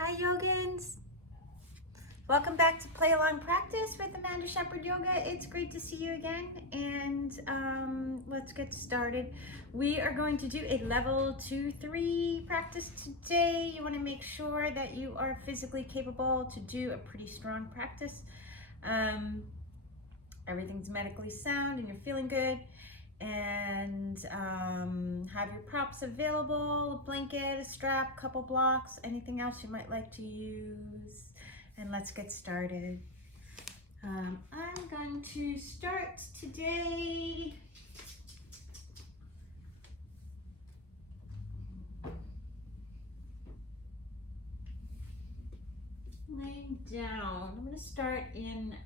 Hi yogins! Welcome back to Play Along Practice with Amanda Shepherd Yoga. It's great to see you again, and let's get started. We are going to do a level 2-3 practice today. You want to make sure that you are physically capable to do a pretty strong practice. Everything's medically sound and you're feeling good. And have your props available, a blanket, a strap, couple blocks, anything else you might like to use. And let's get started. I'm going to start today laying down. I'm going to start in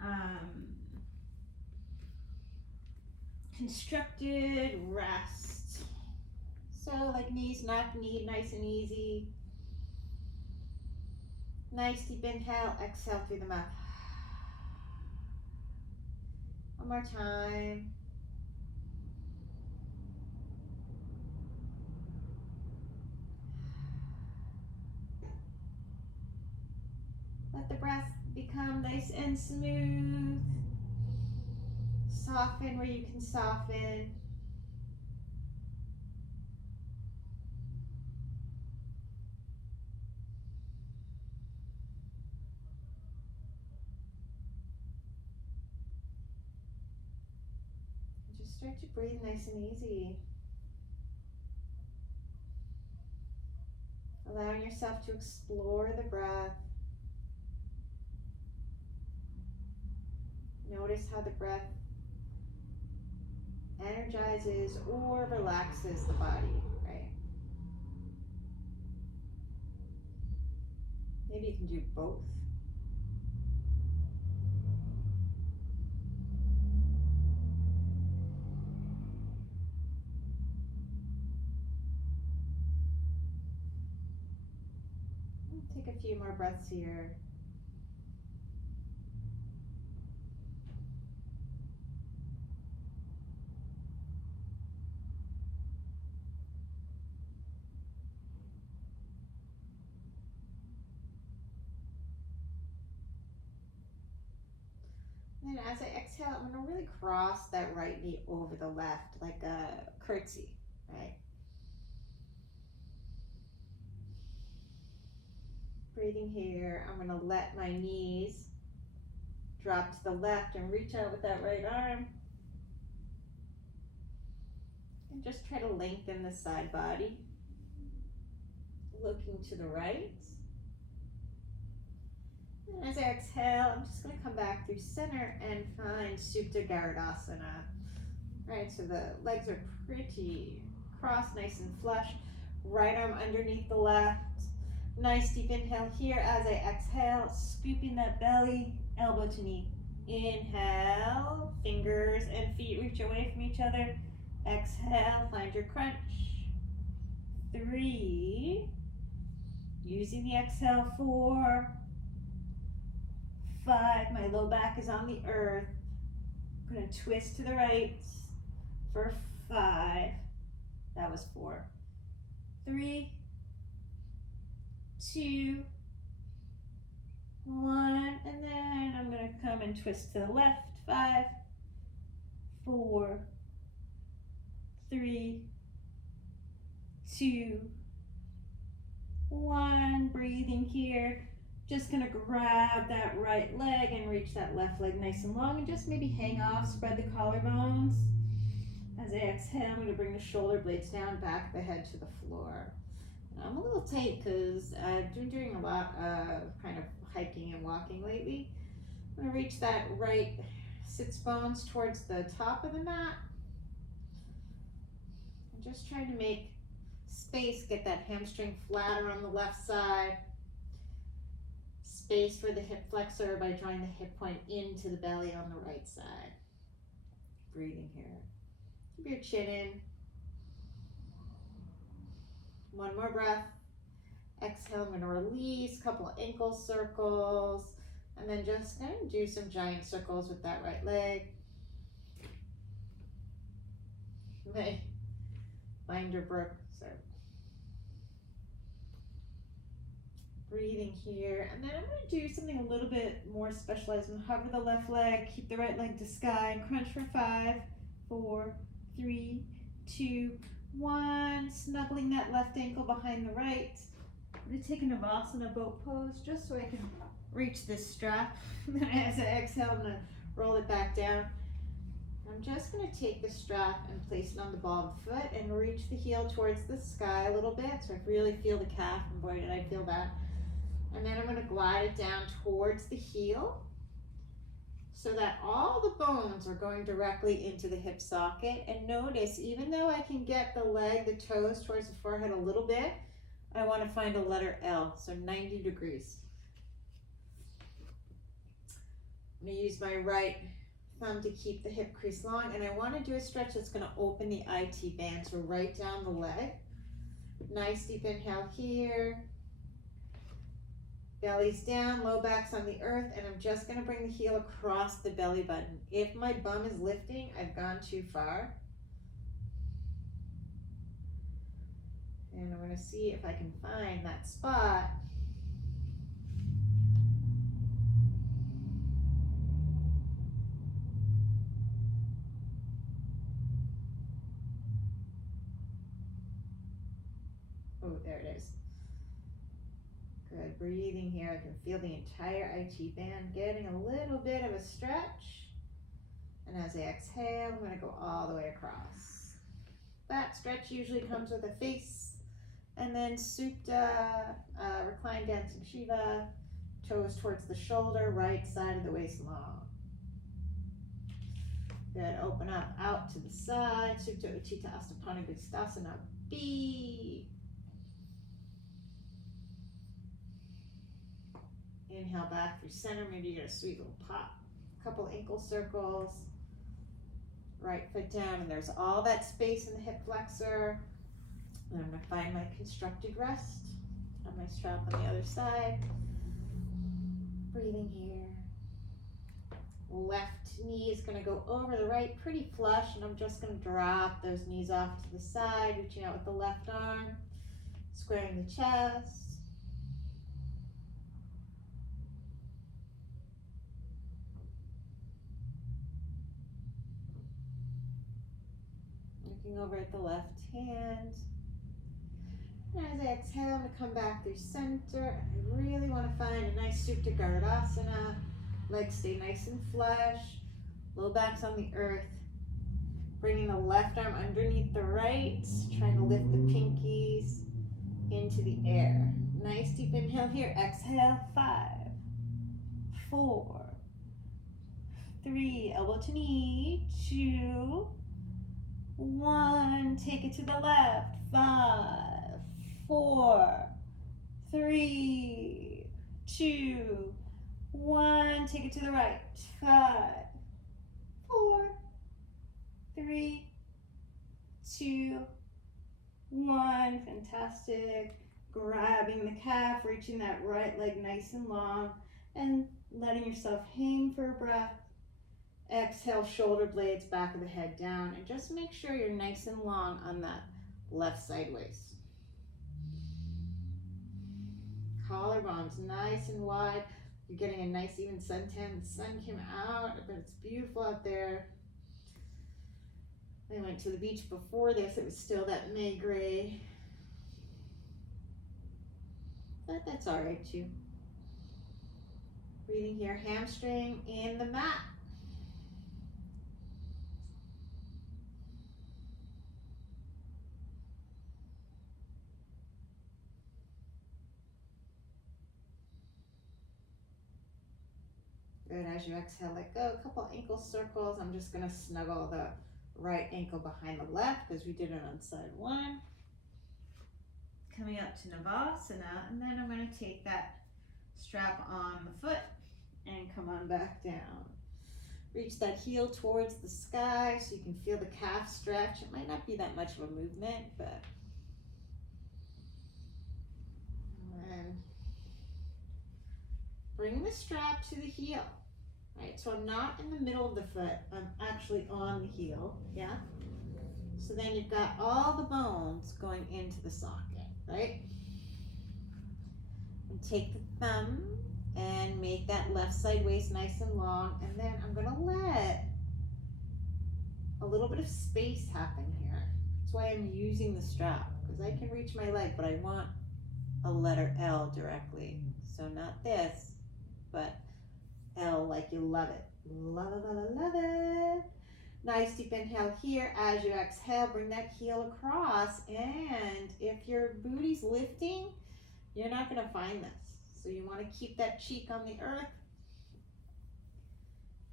constructed rest. So like knees not knee, nice and easy. Nice deep inhale, exhale through the mouth. One more time. Let the breath become nice and smooth. Soften where you can soften. Just start to breathe nice and easy. Allowing yourself to explore the breath. Notice how the breath energizes or relaxes the body, right? Maybe you can do both. Take a few more breaths here. And then as I exhale, I'm going to really cross that right knee over the left, like a curtsy, right? Breathing here, I'm going to let my knees drop to the left and reach out with that right arm. And just try to lengthen the side body. Looking to the right. And as I exhale, I'm just going to come back through center and find Supta Garudasana. Right, so the legs are pretty crossed, nice and flush. Right arm underneath the left. Nice deep inhale here as I exhale, scooping that belly, elbow to knee. Inhale, fingers and feet reach away from each other. Exhale, find your crunch. 3. Using the exhale, 4. 5, my low back is on the earth. I'm going to twist to the right for 5. That was 4. 3, 2, 1, and then I'm going to come and twist to the left. 5, 4, 3, 2, 1. Breathing here. Just going to grab that right leg and reach that left leg nice and long and just maybe hang off, spread the collarbones. As I exhale, I'm going to bring the shoulder blades down, back the head to the floor. I'm a little tight because I've been doing a lot of kind of hiking and walking lately. I'm going to reach that right sits bones towards the top of the mat. I'm just trying to make space, get that hamstring flatter on the left side. Space for the hip flexor by drawing the hip point into the belly on the right side. Breathing here. Keep your chin in. One more breath. Exhale, I'm going to release, couple of ankle circles, and then just kind of do some giant circles with that right leg. My binder broke, so Breathing here, and then I'm going to do something a little bit more specialized. I'm going to hover the left leg, keep the right leg to sky, and crunch for 5, 4, 3, 2, 1. Snuggling that left ankle behind the right. I'm going to take a Navasana boat pose just so I can reach this strap. Then as I exhale, I'm going to roll it back down. I'm just going to take the strap and place it on the ball of the foot and reach the heel towards the sky a little bit so I really feel the calf, and boy did I feel that. And then I'm going to glide it down towards the heel so that all the bones are going directly into the hip socket. And notice, even though I can get the leg, the toes towards the forehead a little bit, I want to find a letter L, so 90 degrees. I'm going to use my right thumb to keep the hip crease long, and I want to do a stretch that's going to open the IT band, so right down the leg. Nice deep inhale here. Belly's down, low back's on the earth, and I'm just going to bring the heel across the belly button. If my bum is lifting, I've gone too far. And I'm going to see if I can find that spot. Oh, there it is. Good, breathing here. I can feel the entire IT band getting a little bit of a stretch. And as I exhale, I'm going to go all the way across. That stretch usually comes with a face. And then supta, reclined dancing Shiva, toes towards the shoulder, right side of the waist long. Good, open up out to the side, supta utthita astavakrasana B. Inhale back through center, maybe you get a sweet little pop. Couple ankle circles. Right foot down, and there's all that space in the hip flexor. And I'm going to find my constructed rest. Have my strap on the other side. Breathing here. Left knee is going to go over the right, pretty flush, and I'm just going to drop those knees off to the side, reaching out with the left arm, squaring the chest. Looking over at the left hand. And as I exhale, I'm going to come back through center. I really want to find a nice ustrasansa. Legs stay nice and flush. Low back's on the earth. Bringing the left arm underneath the right. Trying to lift the pinkies into the air. Nice deep inhale here. Exhale. 5, 4, 3. Elbow to knee. 2, 1. Take it to the left. 5, 4, 3, 2, 1. Take it to the right. 5, 4, 3, 2, 1. Fantastic. Grabbing the calf, reaching that right leg nice and long, and letting yourself hang for a breath. Exhale, shoulder blades, back of the head down, and just make sure you're nice and long on that left side waist. Collarbones nice and wide. You're getting a nice even suntan. The sun came out, but it's beautiful out there. I went to the beach before this. It was still that May gray. But that's all right too. Breathing here, hamstring in the mat. Good, as you exhale, let go. A couple ankle circles. I'm just going to snuggle the right ankle behind the left because we did it on side 1. Coming up to Navasana, and then I'm going to take that strap on the foot and come on back down. Reach that heel towards the sky so you can feel the calf stretch. It might not be that much of a movement, but and bring the strap to the heel. Right, so I'm not in the middle of the foot, I'm actually on the heel, yeah? So then you've got all the bones going into the socket, right? And take the thumb and make that left side waist nice and long. And then I'm gonna let a little bit of space happen here. That's why I'm using the strap, because I can reach my leg, but I want a letter L directly. So not this, but L like you love it. Love it, love it, love it. Nice deep inhale here. As you exhale, bring that heel across. And if your booty's lifting, you're not gonna find this. So you wanna keep that cheek on the earth.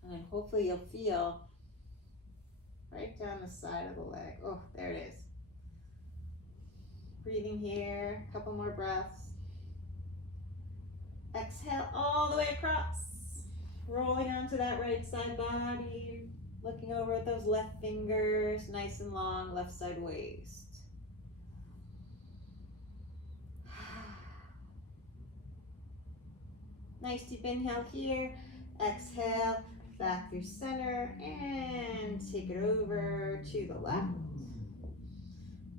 And then hopefully you'll feel right down the side of the leg. Oh, there it is. Breathing here, a couple more breaths. Exhale all the way across. Rolling onto that right side body. Looking over at those left fingers, nice and long, left side waist. Nice deep inhale here. Exhale, back through center, and take it over to the left.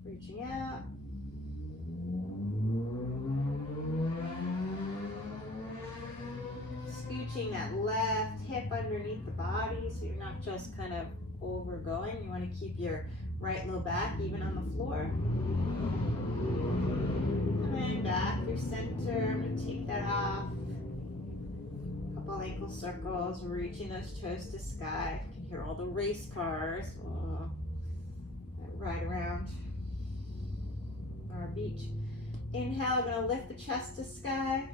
Reaching out. Scooching that left hip underneath the body so you're not just kind of overgoing. You want to keep your right low back even on the floor. And then back through center. I'm going to take that off. Couple ankle circles, reaching those toes to sky. You can hear all the race cars that ride around our beach. Inhale, I'm going to lift the chest to sky.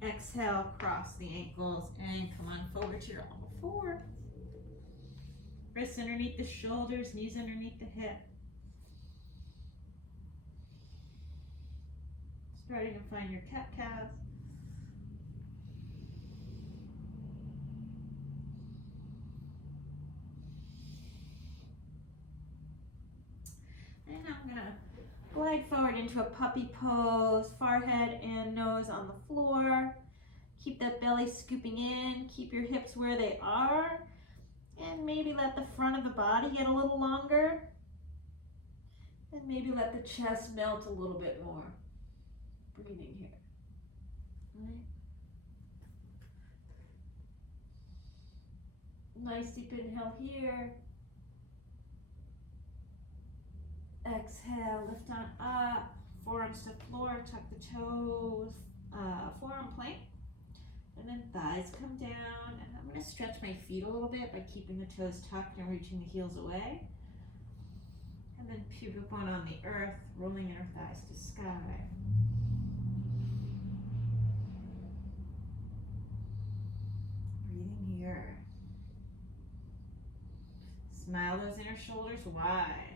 Exhale, cross the ankles and come on forward to your all four. Wrists underneath the shoulders, knees underneath the hip. Starting to find your cat-cows. And I'm gonna glide forward into a puppy pose, forehead and nose on the floor. Keep that belly scooping in, keep your hips where they are, and maybe let the front of the body get a little longer. And maybe let the chest melt a little bit more. Breathing here. Right. Nice deep inhale here. Exhale, lift on up, forearms to floor, tuck the toes, forearm plank, and then thighs come down, and I'm going to stretch my feet a little bit by keeping the toes tucked and reaching the heels away, and then pubic bone on the earth, rolling inner thighs to sky. Breathing here. Smile those inner shoulders wide.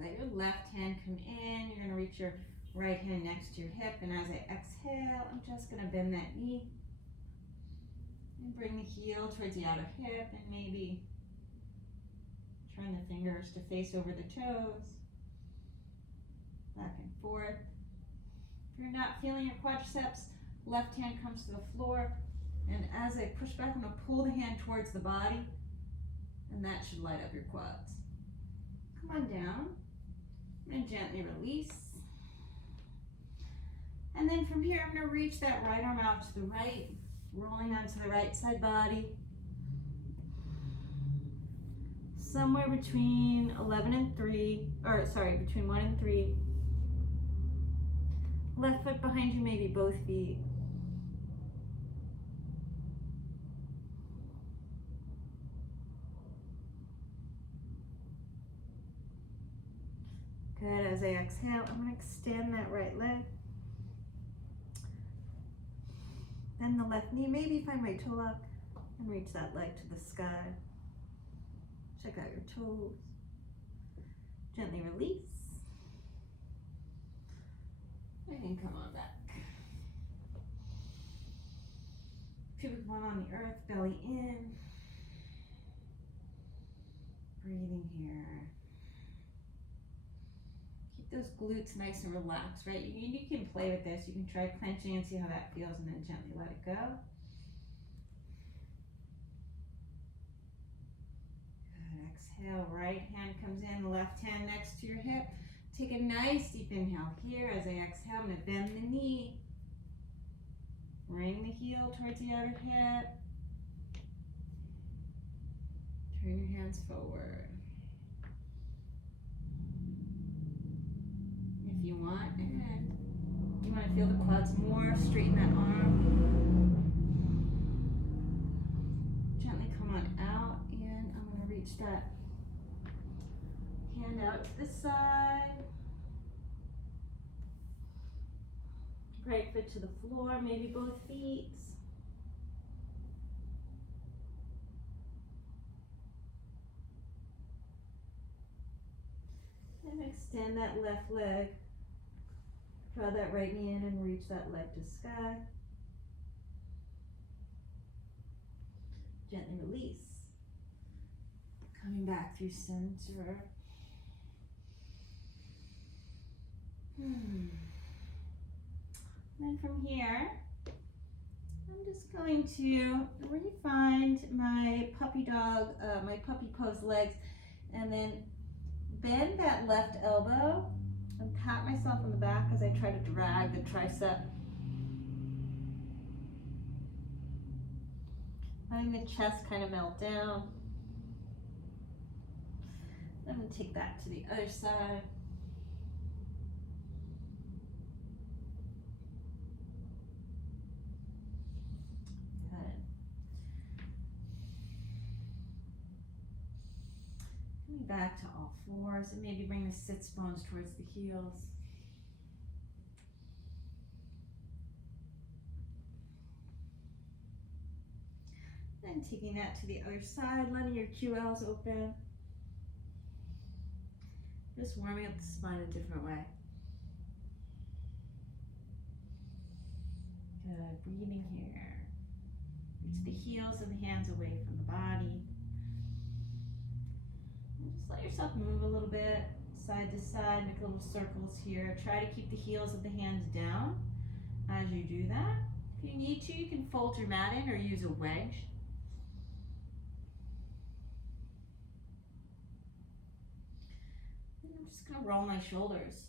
Let your left hand come in. You're going to reach your right hand next to your hip. And as I exhale, I'm just going to bend that knee. And bring the heel towards the outer hip. And maybe turn the fingers to face over the toes. Back and forth. If you're not feeling your quadriceps, left hand comes to the floor. And as I push back, I'm going to pull the hand towards the body. And that should light up your quads. Come on down. I'm going to gently release. And then from here, I'm going to reach that right arm out to the right, rolling onto the right side body. Somewhere between between 1 and 3. Left foot behind you, maybe both feet. Good, as I exhale, I'm going to extend that right leg. Then the left knee, maybe find my toe lock and reach that leg to the sky. Check out your toes. Gently release. And come on back. Pubic bone on the earth, belly in. Breathing here. those glutes nice and relaxed, right? You can play with this. You can try clenching and see how that feels, and then gently let it go. Good. Exhale, right hand comes in, left hand next to your hip. Take a nice deep inhale here. As I exhale, I'm going to bend the knee. Bring the heel towards the outer hip. Turn your hands forward. If you want, and you want to feel the quads more, straighten that arm. Gently come on out, and I'm going to reach that hand out to the side. Right foot to the floor, maybe both feet. And extend that left leg. Draw that right knee in and reach that leg to sky. Gently release. Coming back through center. Then from here, I'm just going to re-find my puppy dog, my puppy pose legs, and then bend that left elbow and pat myself on the back as I try to drag the tricep. Letting the chest kind of melt down. I'm going to take that to the other side. Back to all fours, and maybe bring the sits bones towards the heels. Then taking that to the other side, letting your QLs open. Just warming up the spine a different way. Good, breathing here. Reach the heels of the hands away from the body. Just let yourself move a little bit, side to side, make little circles here. Try to keep the heels of the hands down as you do that. If you need to, you can fold your mat in or use a wedge. And I'm just going to roll my shoulders.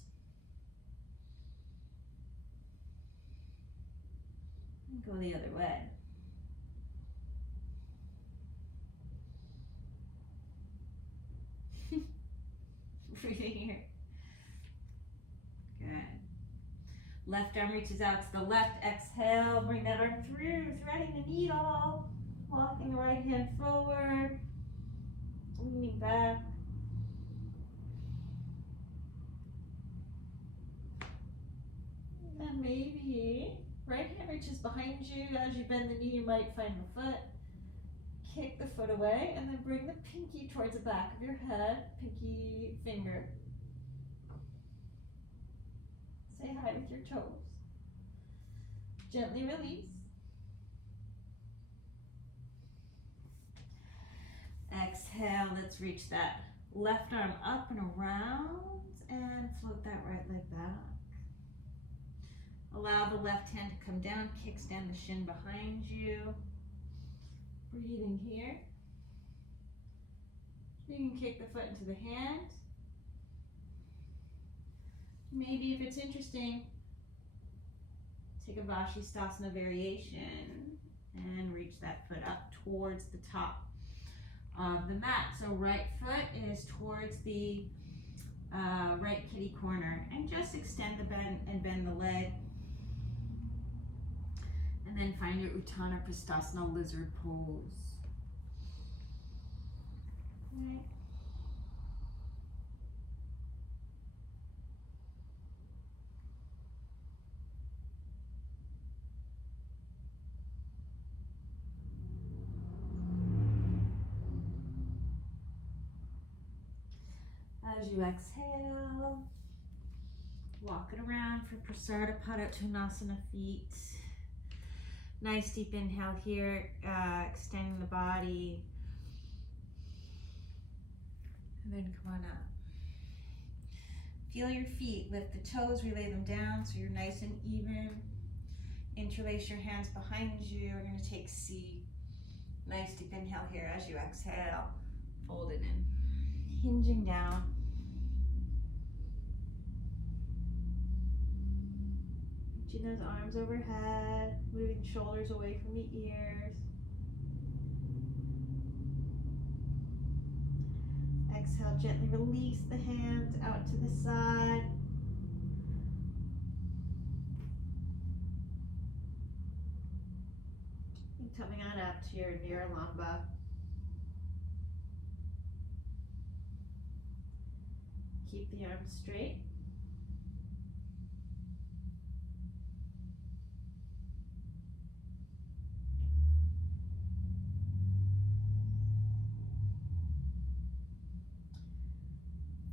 And go the other way. Breathing here. Good. Left arm reaches out to the left. Exhale. Bring that arm through, threading the needle. Walking the right hand forward. Leaning back. And maybe right hand reaches behind you. As you bend the knee, you might find the foot. Kick the foot away, and then bring the pinky towards the back of your head, pinky finger. Say hi with your toes. Gently release. Exhale, let's reach that left arm up and around, and float that right leg back. Allow the left hand to come down, kickstand the shin behind you. Breathing here. You can kick the foot into the hand. Maybe if it's interesting, take a Vashisthasana variation and reach that foot up towards the top of the mat. So right foot is towards the right kitty corner, and just extend the bend and bend the leg. And then find your Uttanapishthasana lizard pose. Right. As you exhale, walk it around for Prasarnapadottanasana feet. Nice deep inhale here, extending the body. And then come on up. Feel your feet, lift the toes, relay them down so you're nice and even. Interlace your hands behind you. We're going to take C. Nice deep inhale here as you exhale. Fold it in. Hinging down. Reaching those arms overhead, moving shoulders away from the ears. Exhale, gently release the hands out to the side. And coming on up to your Niralamba. Keep the arms straight.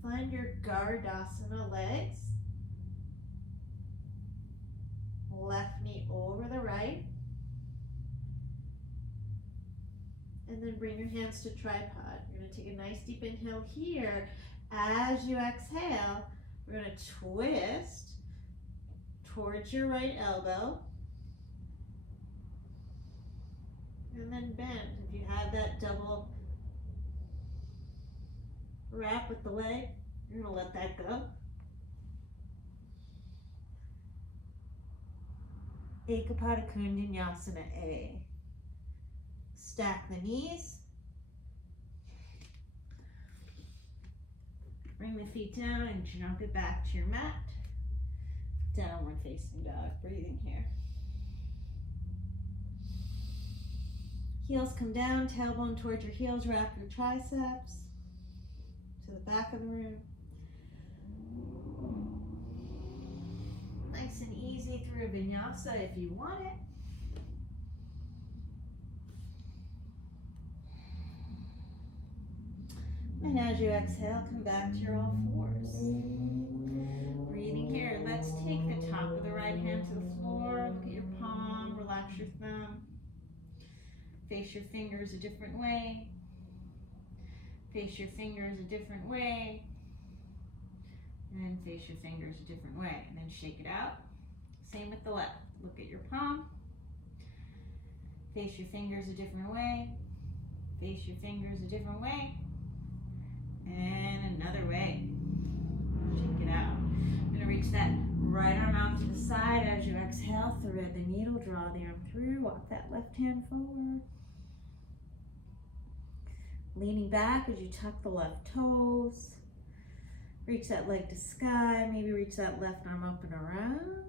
Find your Gardasana legs. Left knee over the right. And then bring your hands to tripod. You're going to take a nice deep inhale here. As you exhale, we're going to twist towards your right elbow. And then bend. If you have that double wrap with the leg, you're going to let that go. Ekapadakoundinyasana A. Stack the knees. Bring the feet down and jump it back to your mat. Downward facing dog. Breathing here. Heels come down, tailbone towards your heels. Wrap your triceps to the back of the room. Nice and easy through a vinyasa if you want it. And as you exhale, come back to your all fours. Breathing here. Let's take the top of the right hand to the floor. Look at your palm. Relax your thumb. Face your fingers a different way. Face your fingers a different way. And face your fingers a different way. And then shake it out. Same with the left. Look at your palm. Face your fingers a different way. Face your fingers a different way. And another way. Shake it out. I'm going to reach that right arm out to the side as you exhale. Thread the needle, draw the arm through. Walk that left hand forward. Leaning back as you tuck the left toes. Reach that leg to sky. Maybe reach that left arm up and around.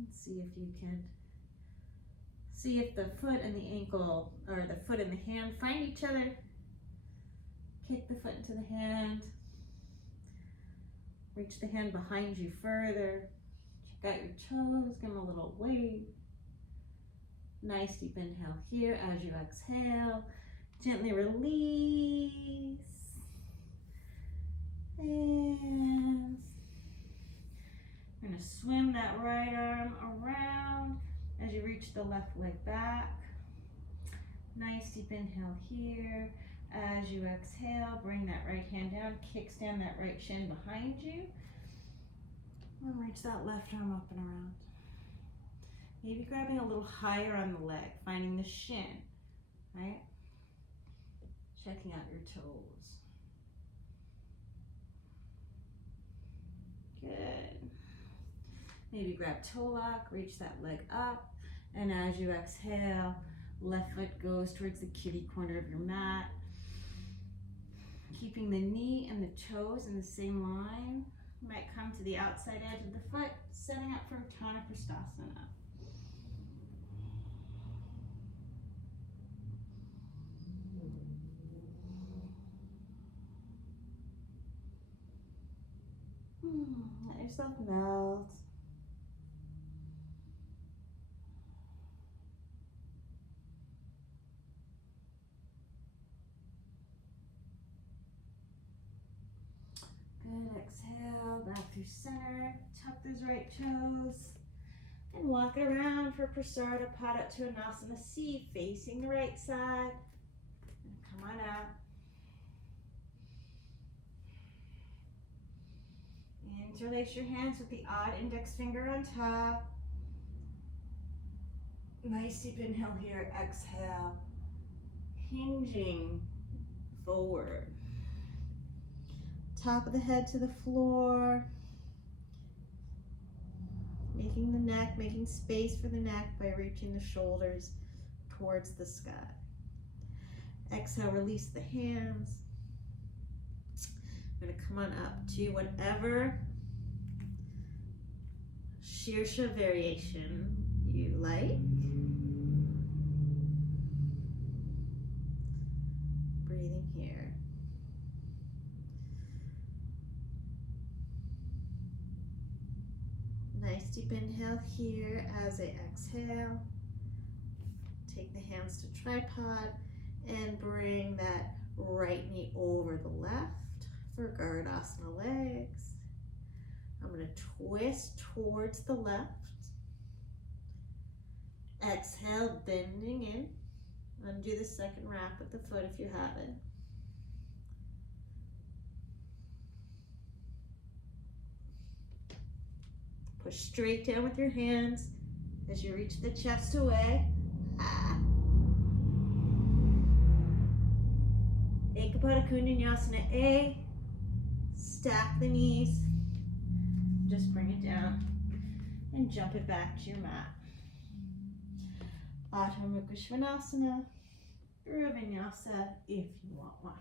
Let's see if you can see if the foot and the ankle, or the foot and the hand find each other. Kick the foot into the hand. Reach the hand behind you further. Check out your toes, give them a little wave. Nice deep inhale here as you exhale. Gently release. And you're going to swim that right arm around as you reach the left leg back. Nice deep inhale here. As you exhale, bring that right hand down, kickstand that right shin behind you. And reach that left arm up and around. Maybe grabbing a little higher on the leg, finding the shin, right? Checking out your toes. Good. Maybe grab toe lock, reach that leg up, and as you exhale, left foot goes towards the kitty corner of your mat. Keeping the knee and the toes in the same line. You might come to the outside edge of the foot, setting up for astavakrasana. Let yourself melt. Good, exhale, back through center, tuck those right toes, and walk it around for astavakrasana C, facing the right side, and come on out. Interlace your hands with the odd index finger on top. Nice deep inhale here, exhale. Hinging forward. Top of the head to the floor. Making the neck, making space for the neck by reaching the shoulders towards the sky. Exhale, release the hands. I'm going to come on up to whatever Shirsha variation you like. Breathing here. Nice deep inhale here as I exhale. Take the hands to tripod and bring that right knee over the left for Garudasana legs. I'm going to twist towards the left. Exhale, bending in. Undo the second wrap with the foot if you have it. Push straight down with your hands as you reach the chest away. Ekapadakoundinyasana A. Stack the knees. Just bring it down and jump it back to your mat. Astavakrasana or vinyasa if you want one.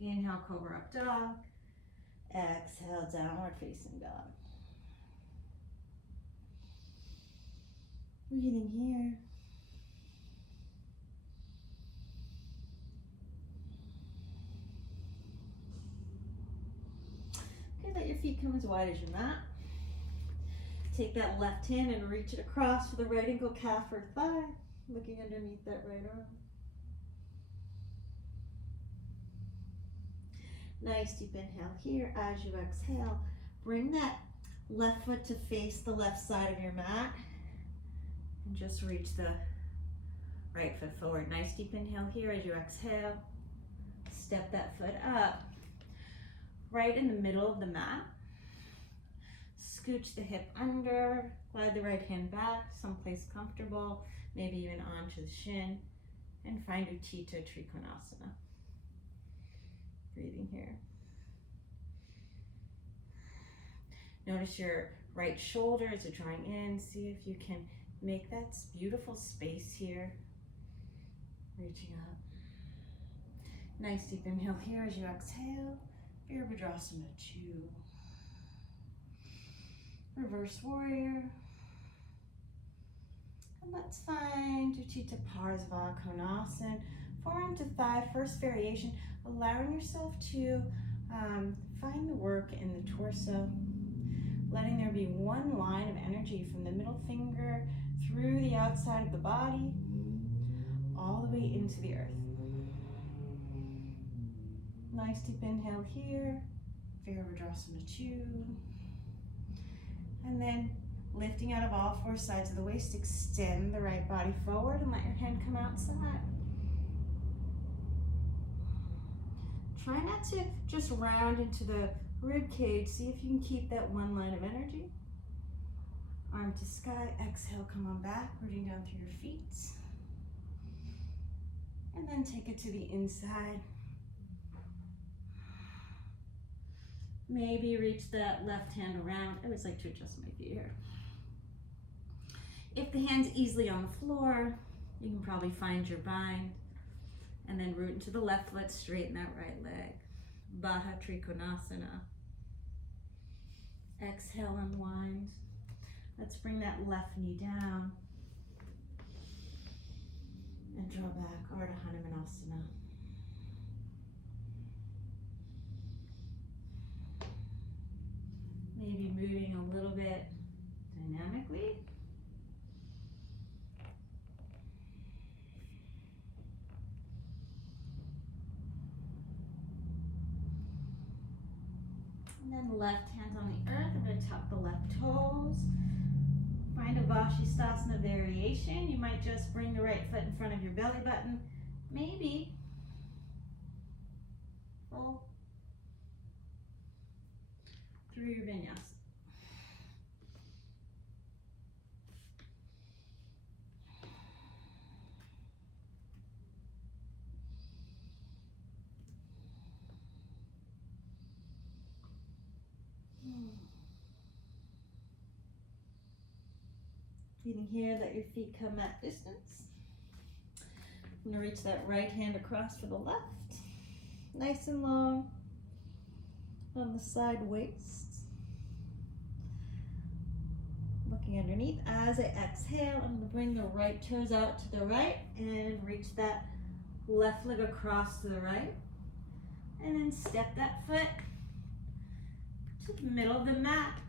Inhale, cobra up dog. Exhale, downward facing dog. Breathing here. Okay, let your feet come as wide as your mat. Take that left hand and reach it across for the right ankle, calf, or thigh, looking underneath that right arm. Nice deep inhale here. As you exhale, bring that left foot to face the left side of your mat and just reach the right foot forward. Nice deep inhale here as you exhale. Step that foot up. Right in the middle of the mat. Scooch the hip under, glide the right hand back, someplace comfortable, maybe even onto the shin, and find Utthita Trikonasana. Breathing here. Notice your right shoulder as you're drawing in. See if you can make that beautiful space here. Reaching up. Nice deep inhale here as you exhale. Virabhadrasana 2. Reverse warrior. And let's find Utthita Konasana. Forearm to thigh, first variation. Allowing yourself to find the work in the torso. Letting there be one line of energy from the middle finger through the outside of the body, all the way into the earth. Nice deep inhale here. Virabhadrasana 2. And then lifting out of all four sides of the waist, extend the right body forward and let your hand come outside. Try not to just round into the rib cage. See if you can keep that one line of energy. Arm to sky, exhale, come on back, rooting down through your feet. And then take it to the inside. Maybe reach that left hand around. I always like to adjust my feet here. If the hand's easily on the floor, you can probably find your bind. And then root into the left foot, straighten that right leg. Baddha Trikonasana. Exhale, unwind. Let's bring that left knee down. And draw back, Ardha Hanumanasana. Maybe moving a little bit dynamically. And then left hand on the earth. I'm going to tuck the left toes. Find a Vashisthasana variation. You might just bring the right foot in front of your belly button. Maybe through your vinyasa. Feeling here, let your feet come at distance. I'm going to reach that right hand across for the left. Nice and long on the side waist. Looking underneath. As I exhale, I'm going to bring the right toes out to the right and reach that left leg across to the right. And then step that foot to the middle of the mat.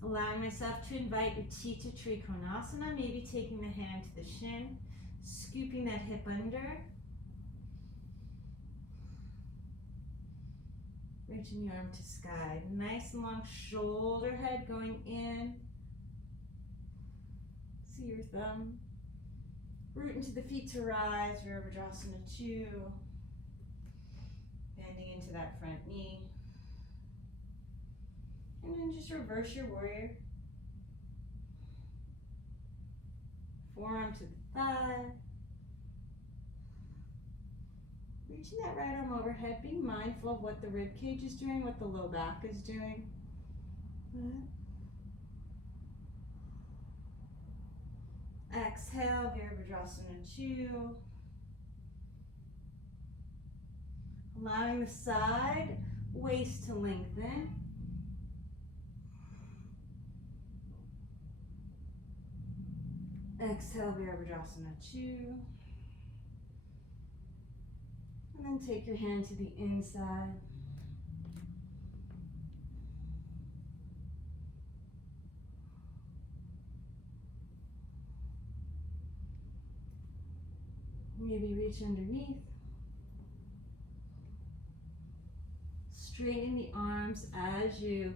Allowing myself to invite Uttita Trikonasana, maybe taking the hand to the shin, scooping that hip under. Reaching the arm to sky. Nice and long shoulder head going in. See your thumb. Root into the feet to rise, Virabhadrasana 2. Bending into that front knee. And then just reverse your warrior. Forearm to the thigh. Reaching that right arm overhead, being mindful of what the rib cage is doing, what the low back is doing. Exhale, Virabhadrasana 2. Allowing the side waist to lengthen. Exhale, Virabhadrasana 2. And then take your hand to the inside. Maybe reach underneath. Straighten the arms as you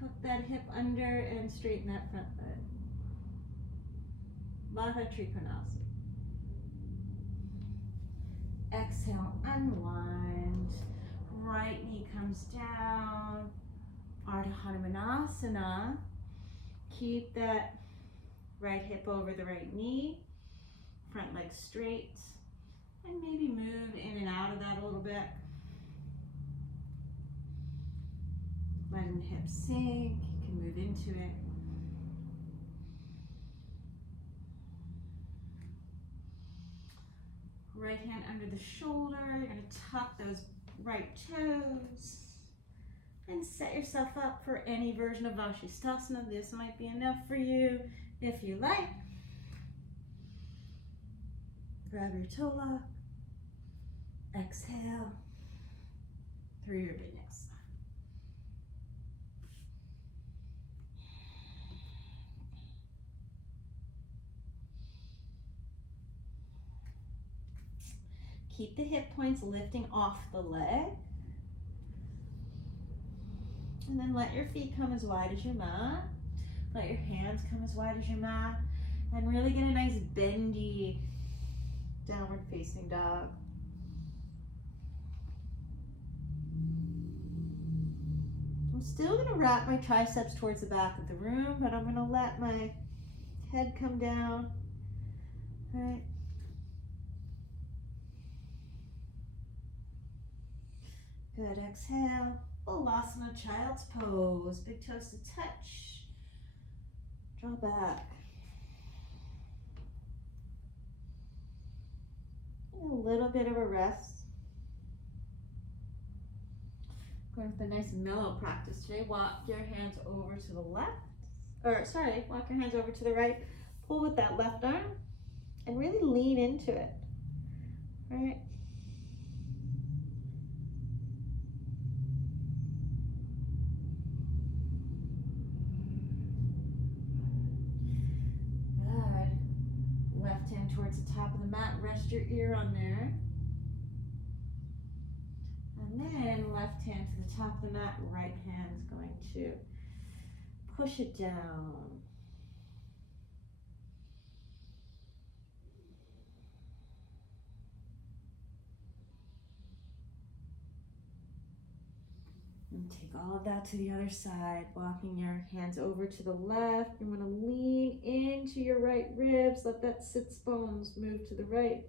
hook that hip under and straighten that front leg. Baddha Trikonasana. Exhale, unwind. Right knee comes down. Ardha Hanumanasana. Keep that right hip over the right knee. Front leg straight. And maybe move in and out of that a little bit. Letting the hips sink. You can move into it. Right hand under the shoulder. You're going to tuck those right toes. And set yourself up for any version of Vashisthasana. This might be enough for you if you like. Grab your toe lock. Exhale through your vinyasa. Keep the hip points lifting off the leg. And then let your feet come as wide as your mat. Let your hands come as wide as your mat. And really get a nice bendy downward facing dog. I'm still going to wrap my triceps towards the back of the room, but I'm going to let my head come down. All right. Good, exhale. Ulasana, child's pose. Big toes to touch. Draw back. And a little bit of a rest. Going with a nice mellow practice today. Walk your hands over to the left. Walk your hands over to the right. Pull with that left arm and really lean into it. All right. Left hand towards the top of the mat, rest your ear on there. And then left hand to the top of the mat, right hand is going to push it down. And take all of that to the other side, walking your hands over to the left. You want to lean into your right ribs. Let that sits bones move to the right.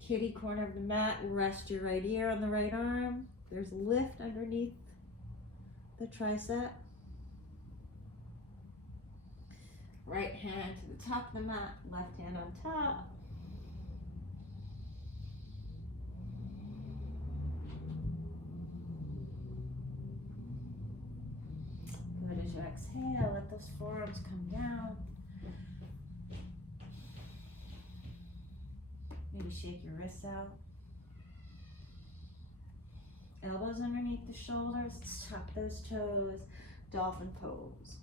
Kitty corner of the mat, rest your right ear on the right arm. There's lift underneath the tricep. Right hand to the top of the mat, left hand on top. Good, as you exhale, let those forearms come down. Maybe shake your wrists out. Elbows underneath the shoulders, tuck those toes, dolphin pose.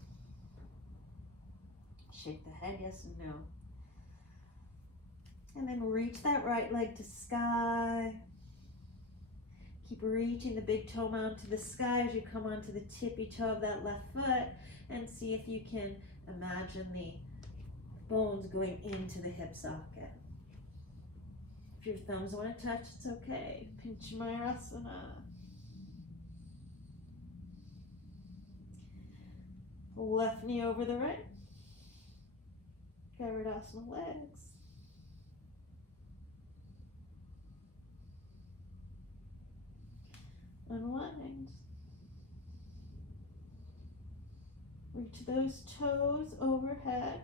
Shake the head, yes and no. And then reach that right leg to sky. Keep reaching the big toe mound to the sky as you come onto the tippy toe of that left foot, and see if you can imagine the bones going into the hip socket. If your thumbs want to touch, it's okay. Pinchamayurasana. Left knee over the right. Ekapadakoundinyasana legs. Unwind. Reach those toes overhead.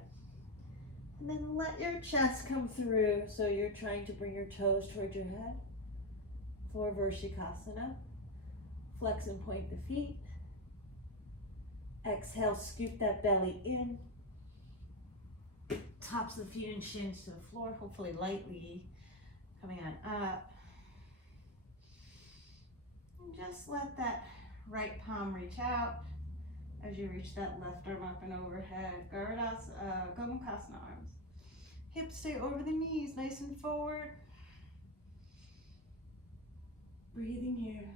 And then let your chest come through. So you're trying to bring your toes towards your head. For Vrshikasana. Flex and point the feet. Exhale, scoop that belly in. Tops of the feet and shins to the floor, hopefully lightly coming on up. And just let that right palm reach out as you reach that left arm up and overhead. Gomukhasana arms. Hips stay over the knees, nice and forward. Breathing here.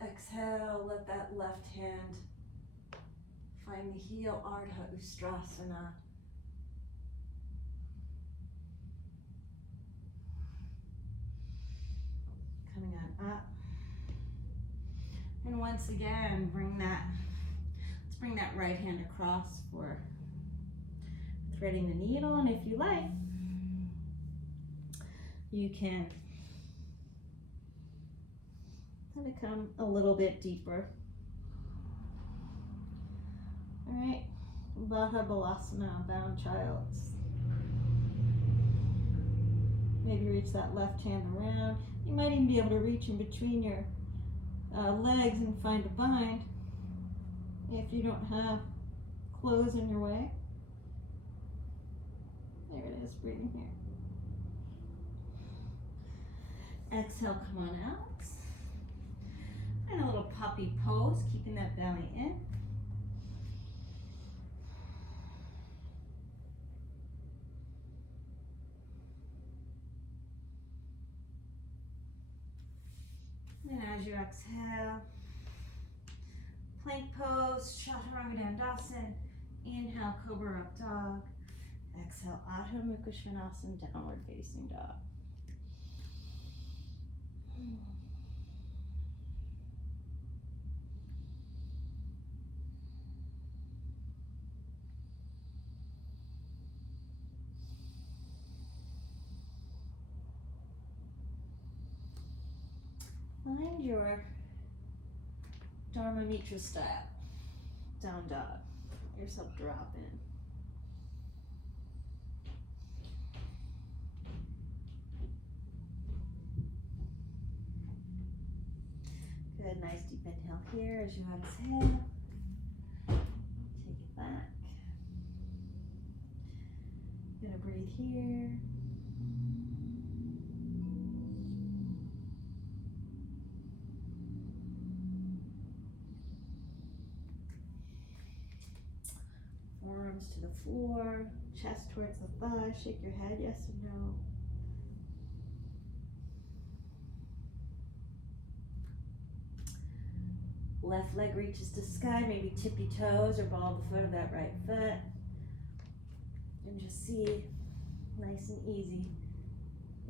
Exhale, let that left hand find the heel, Ardha Ustrasana. Coming on up. And once again, let's bring that right hand across for threading the needle. And if you like, you can kind of come a little bit deeper. All right, Balasana, bound child's. Maybe reach that left hand around. You might even be able to reach in between your legs and find a bind if you don't have clothes in your way. There it is, breathing here. Exhale, come on out. And a little puppy pose, keeping that belly in. And as you exhale, plank pose, Chaturanga. Inhale, Cobra Up Dog. Exhale, Adho Mukha Svanasana, Downward Facing Dog. Find your Dharma Mitra style. Down dog. Let yourself drop in. Good, nice deep inhale here as you exhale. Take it back. You're gonna breathe here. Forearms to the floor, chest towards the thigh, shake your head, yes or no. Left leg reaches to sky, maybe tippy toes or ball the foot of that right foot. And just see, nice and easy,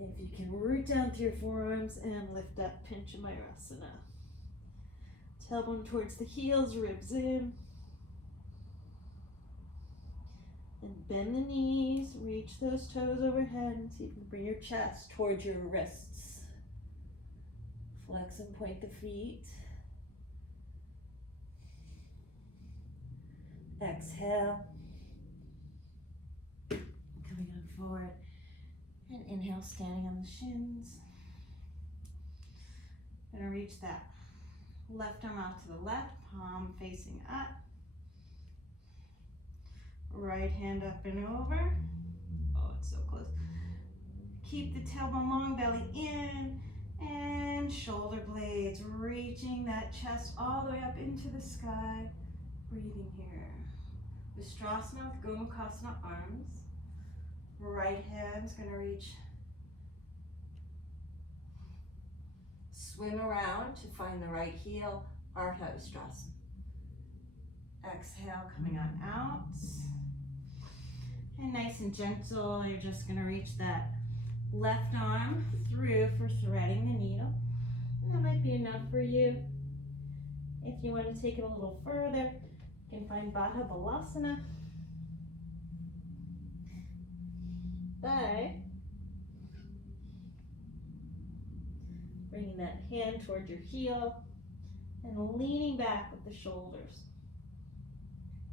If you can root down through your forearms and lift up Pinchamayurasana. Tailbone towards the heels, ribs in. And bend the knees, reach those toes overhead, and see if you can bring your chest towards your wrists. Flex and point the feet. Exhale. Coming on forward. And inhale, standing on the shins. Gonna reach that left arm out to the left, palm facing up. Right hand up and over. Oh, it's so close. Keep the tailbone long, belly in, and shoulder blades reaching that chest all the way up into the sky. Breathing here. Ustrasana with gomukhasana arms. Right hand's gonna reach. Swim around to find the right heel, Ardha Ustrasana. Exhale, coming on out. And nice and gentle, you're just gonna reach that left arm through for threading the needle. And that might be enough for you. If you want to take it a little further, you can find Baddha Balasana. By bringing that hand towards your heel and leaning back with the shoulders.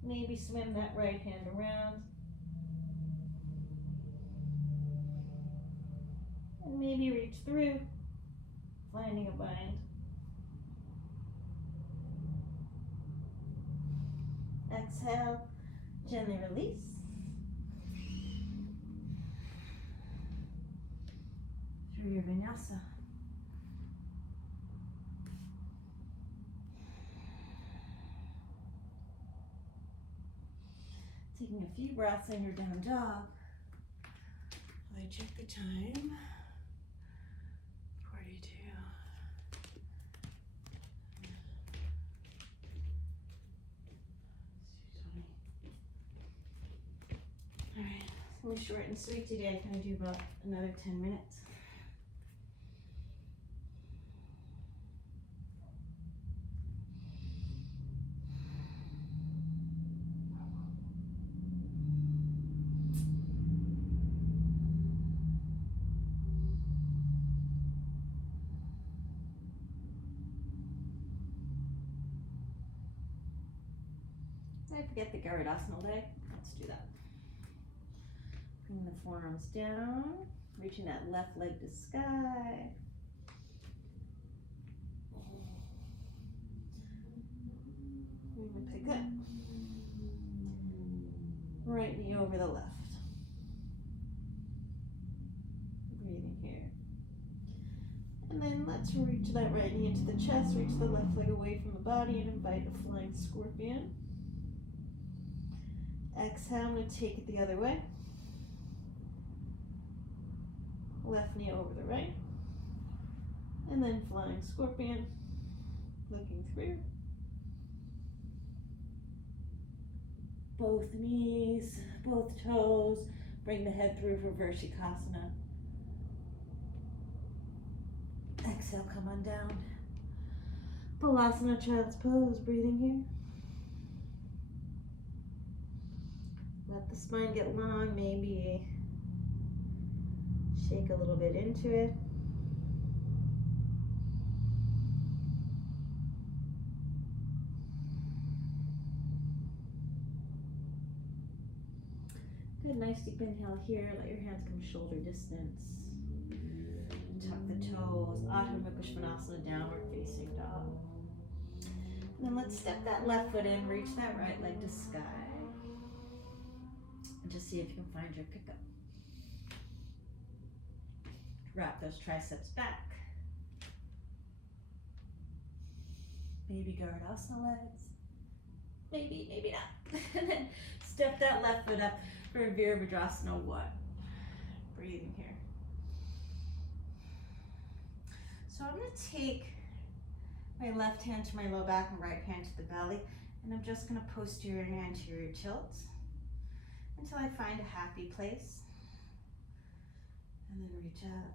Maybe swim that right hand around. And maybe reach through, finding a bind. Exhale, gently release. Through your vinyasa. Taking a few breaths in your down dog. I check the time. 42. All right, it's gonna be short and sweet today. Can I do about another 10 minutes? Did I forget the Garudasana leg? Let's do that. Bring the forearms down, reaching that left leg to sky. We're gonna pick up. Right knee over the left. Breathing here. And then let's reach that right knee into the chest, reach the left leg away from the body and invite a flying scorpion. Exhale, I'm going to take it the other way. Left knee over the right. And then flying scorpion. Looking through. Both knees, both toes. Bring the head through for Vrshikasana. Exhale, come on down. Balasana, child's pose. Breathing here. Let the spine get long, maybe shake a little bit into it. Good, nice deep inhale here. Let your hands come shoulder distance. Tuck the toes. Adho Mukha Svanasana, downward facing dog. And then let's step that left foot in, reach that right leg to sky. And just see if you can find your pickup. Wrap those triceps back. Maybe Garudasana legs. Maybe, maybe not. And then step that left foot up for Virabhadrasana 1. Breathing here. So I'm going to take my left hand to my low back and right hand to the belly, and I'm just going to posterior and anterior tilt until I find a happy place. And then reach up.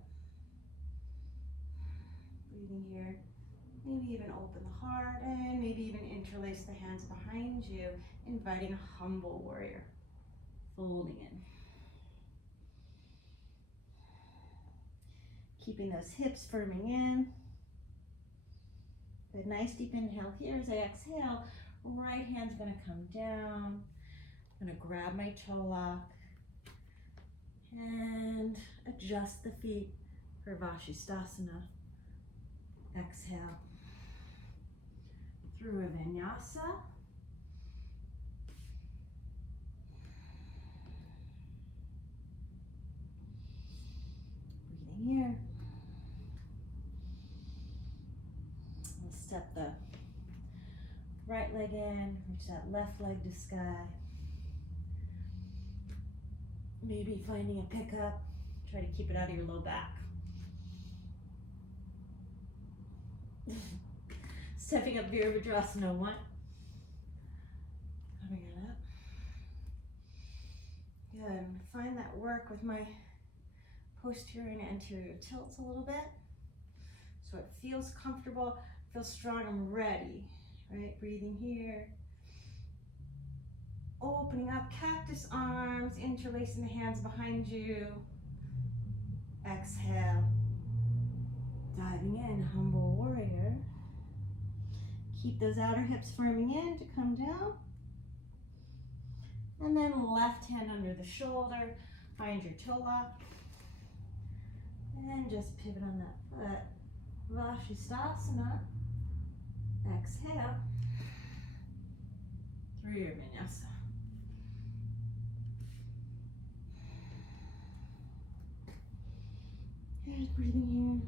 Breathing here. Maybe even open the heart and maybe even interlace the hands behind you, inviting a humble warrior. Folding in. Keeping those hips firming in. Good, nice deep inhale here as I exhale. Right hand's gonna come down. I'm gonna grab my toe lock and adjust the feet for Vashistasana. Exhale through a vinyasa. Breathing here. We'll step the right leg in, reach that left leg to sky. Maybe finding a pickup. Try to keep it out of your low back. Stepping up Virabhadrasana 1. Coming it up. Good. Find that work with my posterior and anterior tilts a little bit. So it feels comfortable, feels strong, I'm ready. Right? Breathing here. Opening up, cactus arms, interlacing the hands behind you. Exhale. Diving in, humble warrior. Keep those outer hips firming in to come down. And then left hand under the shoulder, find your toe lock. And just pivot on that foot. Vashistasana. Exhale. Through your vinyasa. Here's breathing here.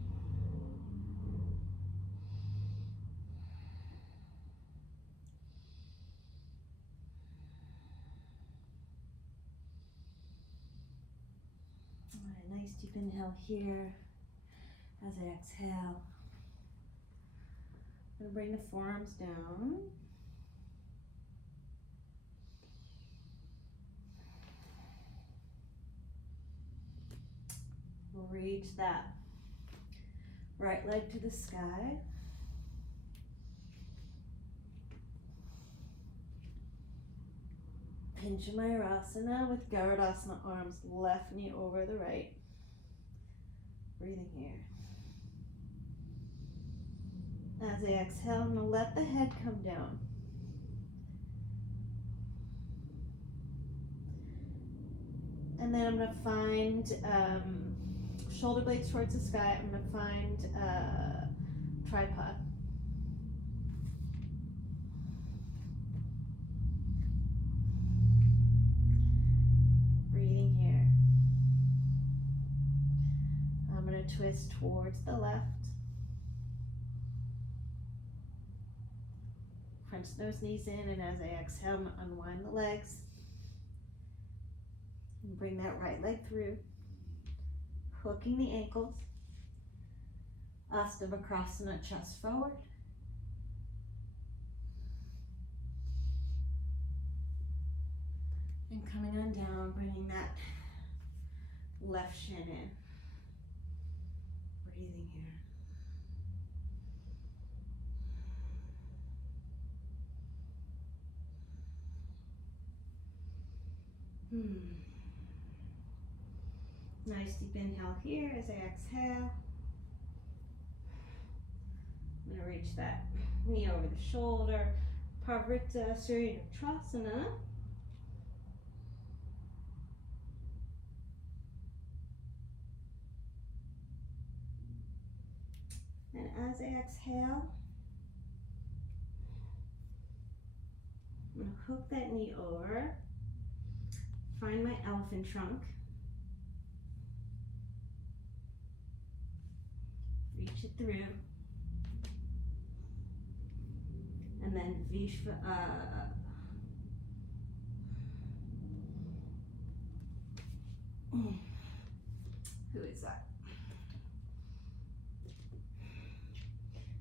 All right, nice deep inhale here as I exhale. I'm going to bring the forearms down. Reach that right leg to the sky. Pinchamayurasana with Garudasana arms, left knee over the right. Breathing here. As I exhale, I'm going to let the head come down. And then I'm going to find shoulder blades towards the sky. I'm going to find tripod. Breathing here. I'm going to twist towards the left. Crunch those knees in, and as I exhale, I'm going to unwind the legs. And bring that right leg through. Hooking the ankles. Astavakrasana, chest forward. And coming on down, bringing that left shin in. Breathing here. Nice deep inhale here as I exhale. I'm going to reach that knee over the shoulder. Pavrita Ustrasana. And as I exhale, I'm going to hook that knee over. Find my elephant trunk. Reach it through. And then Vishva, who is that?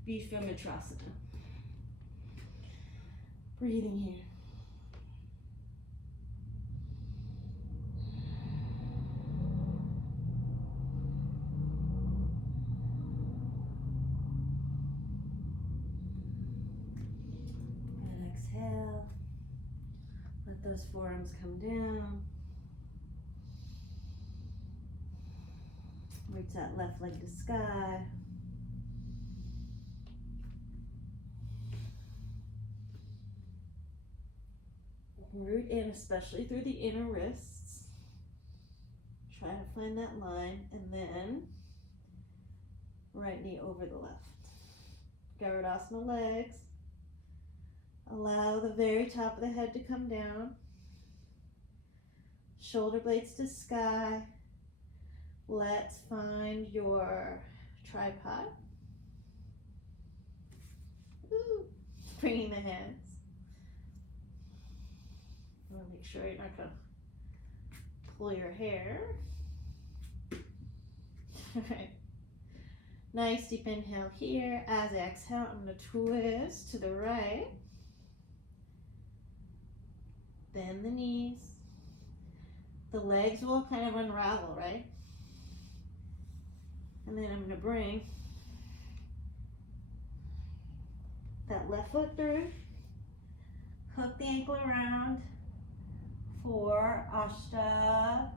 Pinchamayurasana. Breathing here. Let those forearms come down. Reach that left leg to sky. Root in, especially through the inner wrists. Try to find that line, and then right knee over the left. Garudasana legs. Allow the very top of the head to come down. Shoulder blades to sky. Let's find your tripod. Woo. Bringing the hands. I want to make sure you're not going to pull your hair. All right. Nice deep inhale here. As I exhale, I'm going to twist to the right. Bend the knees. The legs will kind of unravel, right? And then I'm going to bring that left foot through. Hook the ankle around for hasta.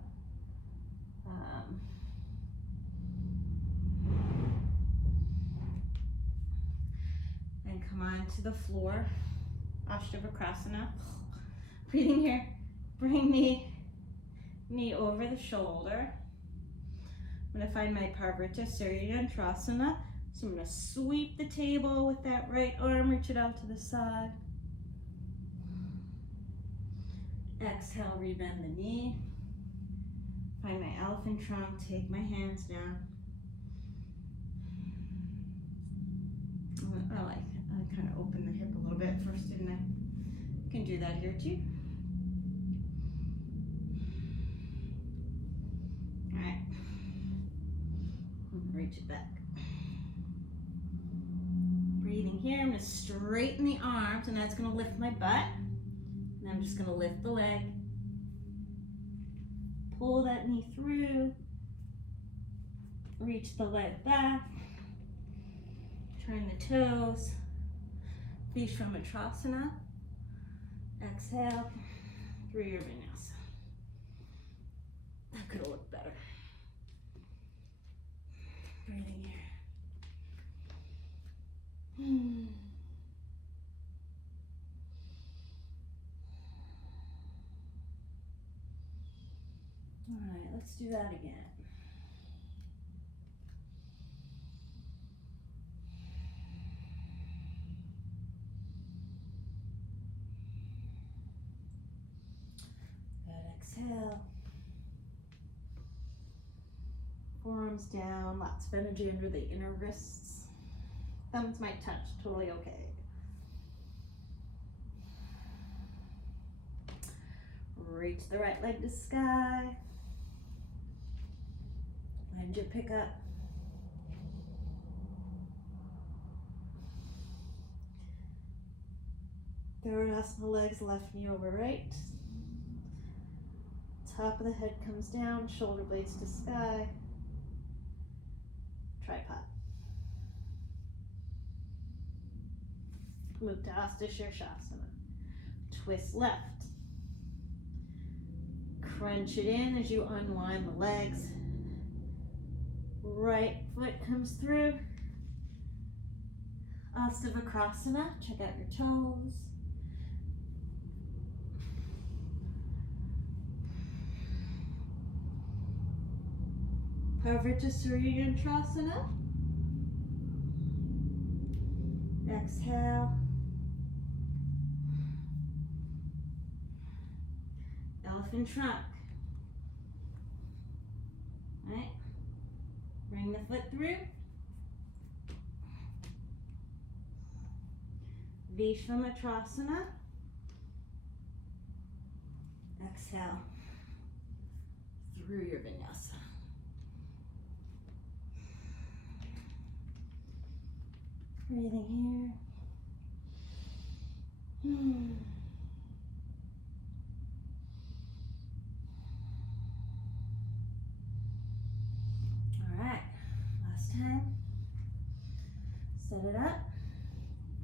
And come on to the floor. Astavakrasana. Breathing here. Bring the knee over the shoulder. I'm going to find my ustrasansa. So I'm going to sweep the table with that right arm, reach it out to the side. Exhale, rebend the knee. Find my elephant trunk, take my hands down. Oh, I kind of opened the hip a little bit first, didn't I? You can do that here too. All right. Reach it back. Breathing here, I'm going to straighten the arms, and that's going to lift my butt. And I'm just going to lift the leg. Pull that knee through. Reach the leg back. Turn the toes. Pinchamayurasana. Exhale through your vinyasa. That could have looked better. Breathing here. All right, let's do that again. Good, exhale. Forearms down, lots of energy under the inner wrists. Thumbs might touch, totally okay. Reach the right leg to sky. Find your pickup. Garudasana legs, left knee over right. Top of the head comes down, shoulder blades to sky. Tripod. Mukta, hasta, sirsasana. Twist left. Crunch it in as you unwind the legs. Right foot comes through. Astavakrasana. Check out your toes. Inversions. Exhale. Elephant trunk. All right. Bring the foot through. Pinchamayurasana. Exhale through your vinyasa. Breathing here. All right, last time. Set it up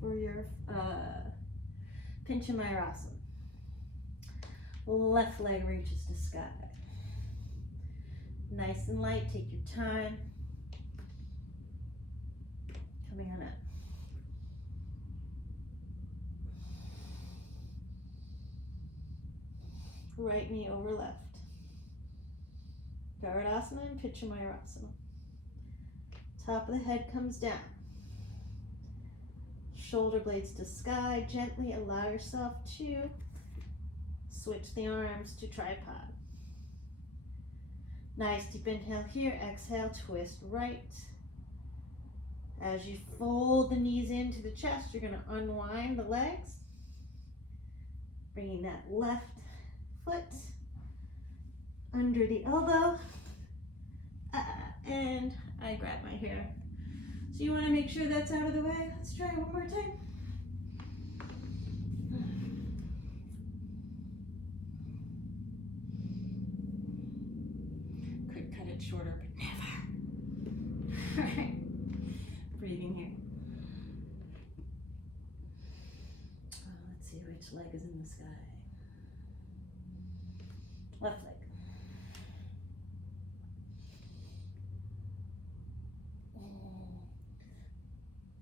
for your Pinchamayurasana. Left leg reaches to sky. Nice and light, take your time. Coming on up. Right knee over left. Garudasana and Pinchamayurasana. Top of the head comes down. Shoulder blades to sky. Gently allow yourself to switch the arms to tripod. Nice deep inhale here. Exhale, twist right. As you fold the knees into the chest, you're going to unwind the legs. Bringing that left foot under the elbow. And I grab my hair. So you want to make sure that's out of the way. Let's try it one more time. Could cut it shorter, but never. All right. Breathing here. Let's see which leg is in the sky. Left leg.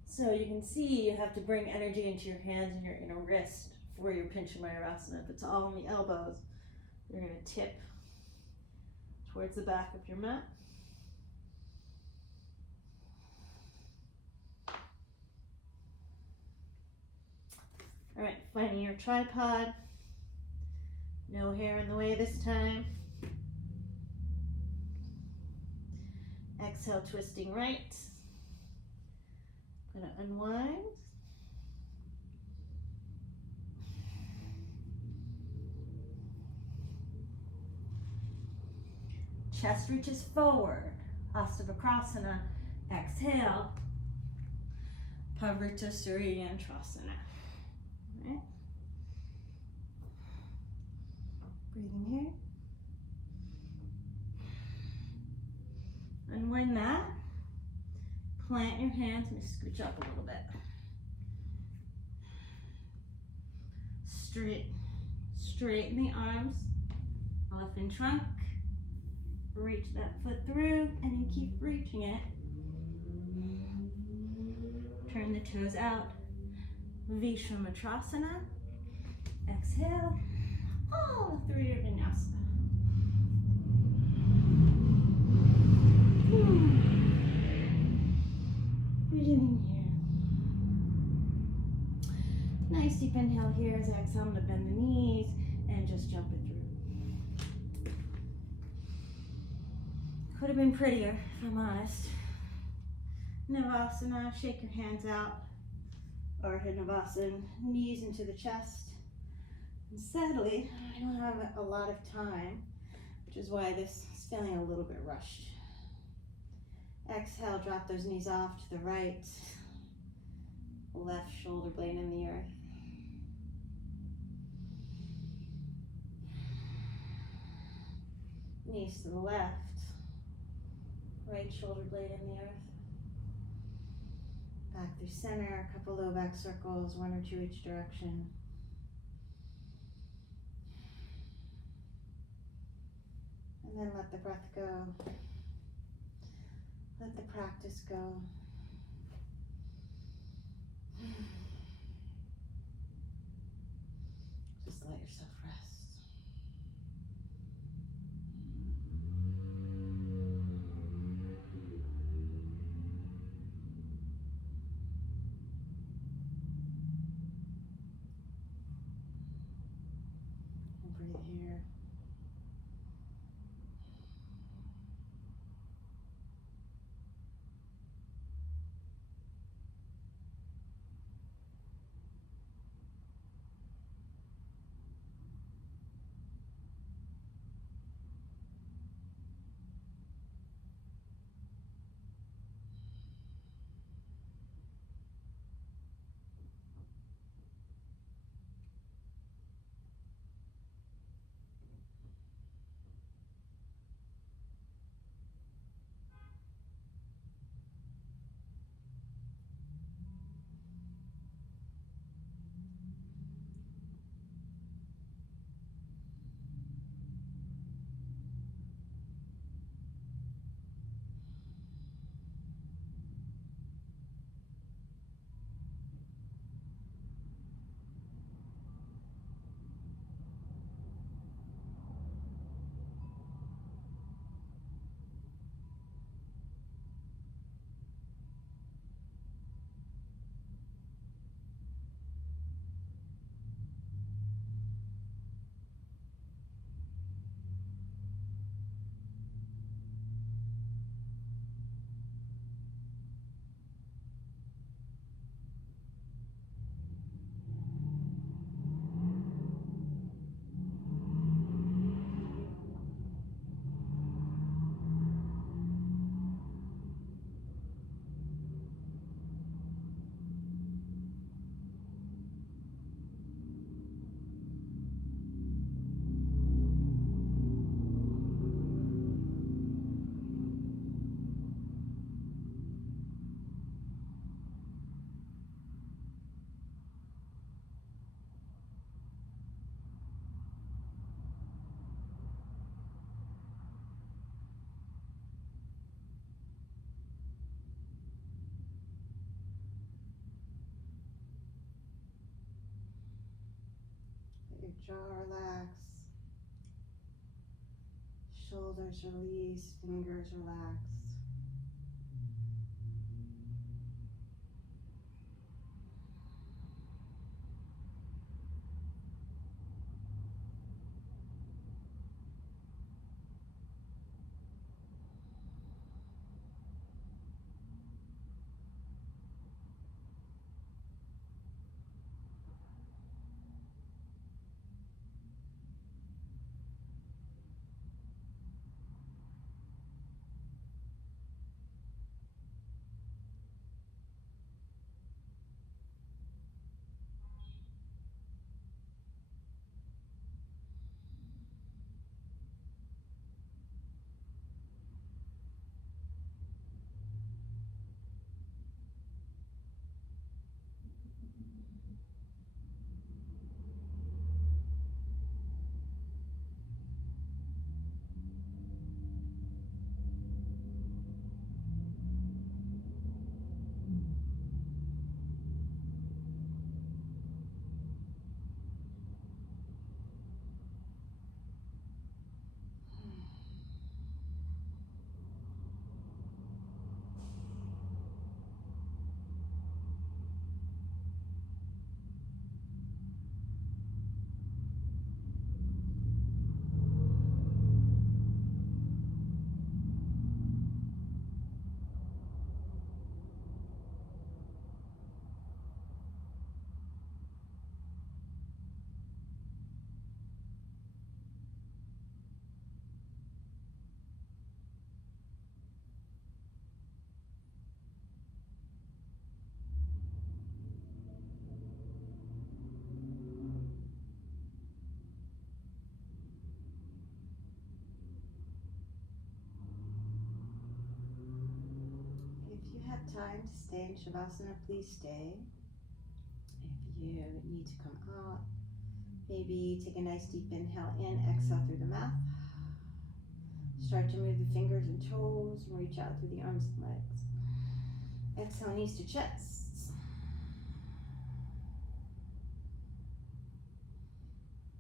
So you can see you have to bring energy into your hands and your inner wrist for your Pinchamayurasana. If it's all on the elbows, you're going to tip towards the back of your mat. All right, finding your tripod. No hair in the way this time. Exhale, twisting right. Gonna unwind. Chest reaches forward. Astavakrasana. Exhale. Pavrita Suryantrasana. All right. Breathing here. Unwind that. Plant your hands and scooch up a little bit. Straighten the arms, elephant trunk. Reach that foot through and you keep reaching it. Turn the toes out. Vinyasa. Exhale. All through your vinyasa. Breathing here. Nice deep inhale here as I exhale to bend the knees and just jump it through. Could have been prettier, if I'm honest. Navasana, shake your hands out. Or Navasana, knees into the chest. And sadly, I don't have a lot of time, which is why this is feeling a little bit rushed. Exhale, drop those knees off to the right. Left shoulder blade in the earth. Knees to the left. Right shoulder blade in the earth. Back through center, a couple low back circles, one or two each direction. And then let the breath go. Let the practice go. Just let yourself rest. And breathe here. your jaw relax. Shoulders release, fingers relax. If you have time to stay in Shavasana, please stay. If you need to come out, maybe take a nice deep inhale in, exhale through the mouth. Start to move the fingers and toes, reach out through the arms and legs. Exhale, knees to chest.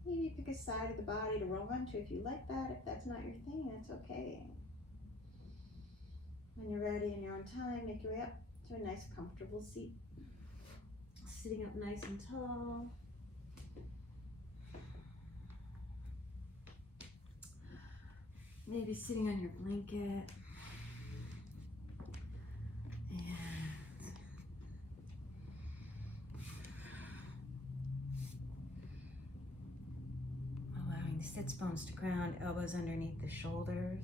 Maybe pick a side of the body to roll onto if you like that. If that's not your thing, that's okay. When you're ready and you're on time, make your way up to a nice comfortable seat. Sitting up nice and tall. Maybe sitting on your blanket. And allowing the sits bones to ground, elbows underneath the shoulders.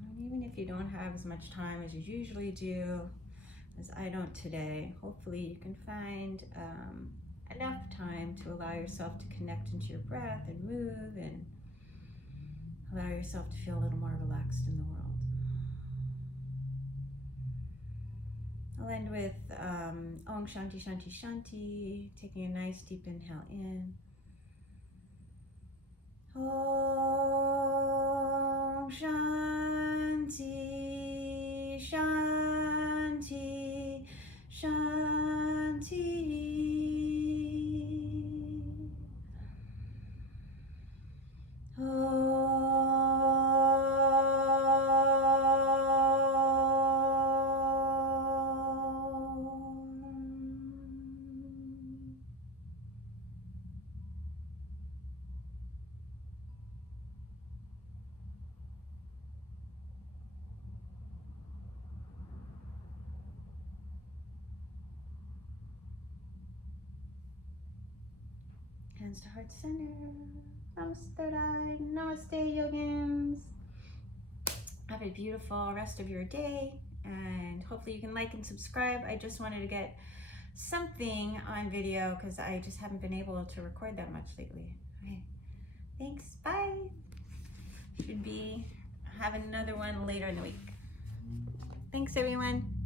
And even if you don't have as much time as you usually do, as I don't today, hopefully you can find enough time to allow yourself to connect into your breath and move and allow yourself to feel a little more relaxed in the world. I'll end with Om Shanti Shanti Shanti, taking a nice deep inhale in. Om Shanti Shanti Shanti. Hands to heart center. Namaste, namaste, yogins. Have a beautiful rest of your day, and hopefully you can like and subscribe. I just wanted to get something on video because I just haven't been able to record that much lately. Okay, thanks, bye. Should be having another one later in the week. Thanks, everyone.